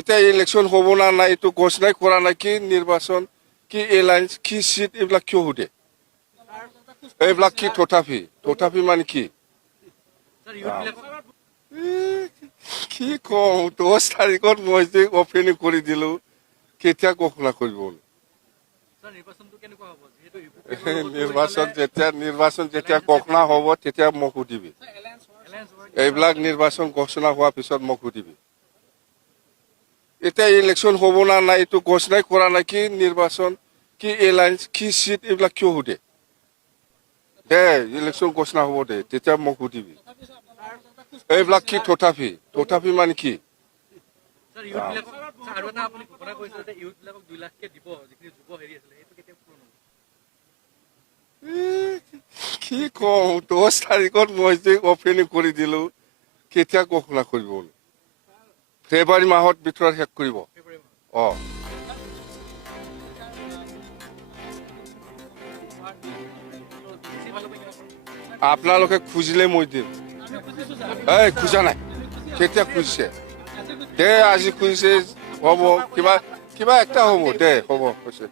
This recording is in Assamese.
এতিয়া ইলেকশ্যন হ'ব না নাই এইটো ঘোষণাই কৰা নাই। কি নিৰ্বাচন, কি এলায়েন্স, কি চিট, এইবিলাক কিয় সোধে? এইবিলাক কি তথাপি মানে কি? কি কম, 10 তাৰিখত মই যে অপেনিং কৰি দিলো, কেতিয়া ঘোষণা কৰিব? নিৰ্বাচন যেতিয়া ঘোষণা হ'ব তেতিয়া মোক সুধিবি। এইবিলাক নিৰ্বাচন ঘোষণা হোৱাৰ পিছত মোক সুধিবি। এতিয়া ইলেকশ্যন হ'ব না নাই এইটো ঘোষণাই কৰা নাই। কি নিৰ্বাচন, কি এলায়েন্স, কি চিট, এইবিলাক কিয় সোধে? দে ইলেকশ্যন ঘোষণা হ'ব দে, তেতিয়া মোক সুধিবি। এইবিলাক কি তথাপি মানে কি? কি কম, 10 তাৰিখত মই যে অপেনিং কৰি দিলো, কেতিয়া ঘোষণা কৰিব? ফেব্ৰুৱাৰী মাহত ভিতৰত শেষ কৰিব। আপোনালোকে খুজিলে মই দিম। খোজা নাই, কেতিয়া খুজিছে? দে আজি খুজিছে, হ'ব কিবা কিবা একটা হ'ব, দে হ'ব কৈছে।